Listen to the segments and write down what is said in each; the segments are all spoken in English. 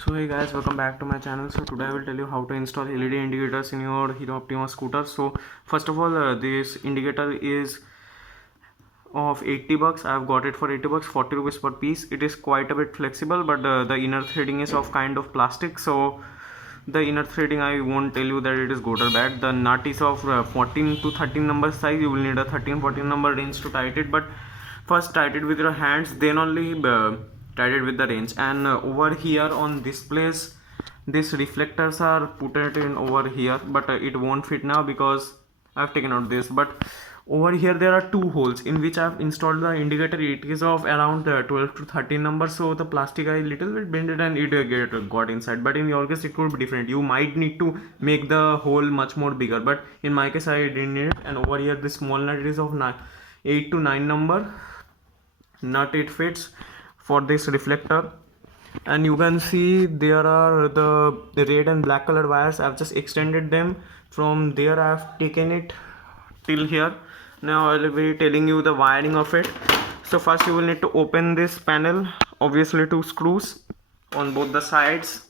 So hey guys, welcome back to my channel. So today I will tell you how to install LED indicators in your Hero Optima scooter. So first of all, this indicator is of 80 bucks. I have got it for 80 bucks, 40 rupees per piece. It is quite a bit flexible, but the inner threading is of kind of plastic. So the inner threading, I won't tell you that it is good or bad. The nut is of 14 to 13 number size. You will need a 13-14 number range to tighten it, but first tighten it with your hands, then only tighten it with the range. And over here on this place, these reflectors are put it in over here, but it won't fit now because I've taken out this. But over here there are two holes in which I've installed the indicator. It is of around 12 to 13 numbers, so the plastic I little bit bended and it got inside. But in your case it could be different. You might need to make the hole much more bigger, but in my case I didn't need it. And over here this small nut is of 8 to 9 number nut. It fits for this reflector, and you can see there are the red and black colored wires. I've just extended them from there. I've taken it till here. Now I will be telling you the wiring of it. So first you will need to open this panel, obviously two screws on both the sides,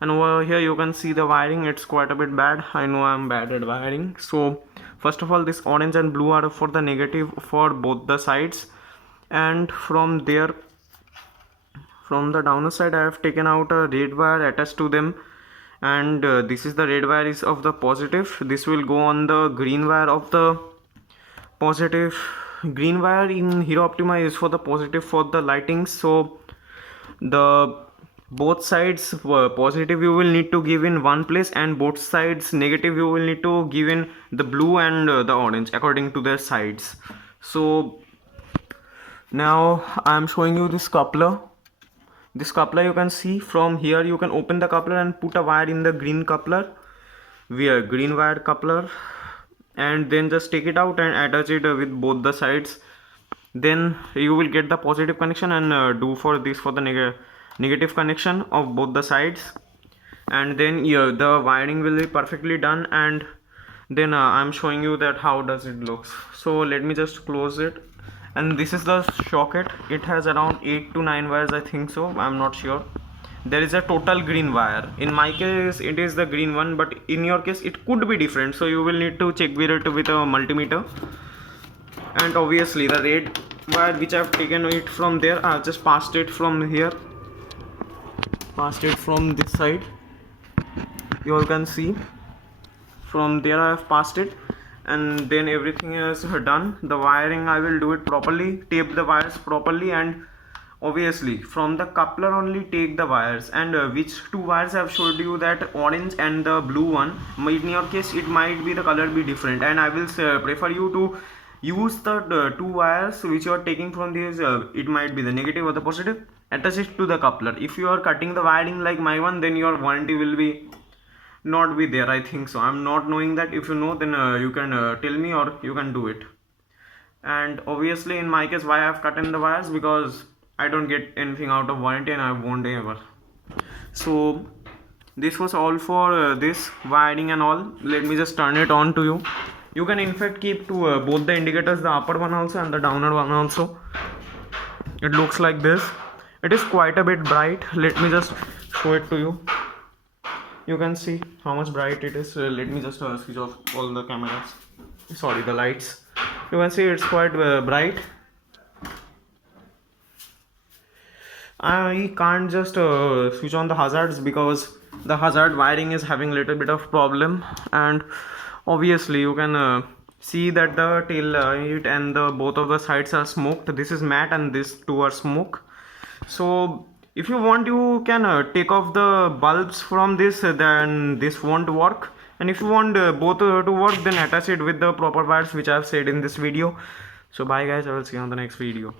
and over here you can see the wiring. It's quite a bit bad. I know I'm bad at wiring. So first of all, this orange and blue are for the negative for both the sides, and from there, from the downer side, I have taken out a red wire attached to them, and this is the red wire is of the positive. This will go on the green wire of the positive. Green wire in Hero Optima is for the positive for the lighting. So the both sides positive you will need to give in one place, and both sides negative you will need to give in the blue and the orange according to their sides. So now I am showing you this coupler. This coupler, you can see from here, you can open the coupler and put a wire in the green coupler, via green wire coupler, and then just take it out and attach it with both the sides. Then you will get the positive connection, and do for this for the negative connection of both the sides, and then the wiring will be perfectly done. And then I'm showing you that how does it looks. So let me just close it. And this is the socket. It has around 8 to 9 wires, I think so, I'm not sure. There is a total green wire. In my case it is the green one, but in your case it could be different, so you will need to check with it with a multimeter. And obviously the red wire which I've taken it from there, I've just passed it from here, passed it from this side. You all can see from there I have passed it, and then everything is done. The wiring I will do it properly, tape the wires properly, and obviously from the coupler only take the wires. And which two wires I have showed you, that orange and the blue one. In your case it might be the color be different, and I will prefer you to use the two wires which you are taking from these. It might be the negative or the positive. Attach it to the coupler. If you are cutting the wiring like my one, then your warranty will be not be there, I think so. I'm not knowing that. If you know, then you can tell me, or you can do it. And obviously in my case, why I've cut in the wires, because I don't get anything out of warranty, and I won't ever. So this was all for this wiring and all. Let me just turn it on to you. You can in fact keep to both the indicators, the upper one also and the downer one also. It looks like this. It is quite a bit bright. Let me just show it to you. You can see how much bright it is. Let me just switch off all the cameras, sorry, the lights. You can see it's quite bright. I can't just switch on the hazards because the hazard wiring is having little bit of problem. And obviously you can see that the tail light and the both of the sides are smoked. This is matte and these two are smoke. So if you want, you can take off the bulbs from this, then this won't work. And if you want both to work, then attach it with the proper wires which I have said in this video. So bye guys, I will see you on the next video.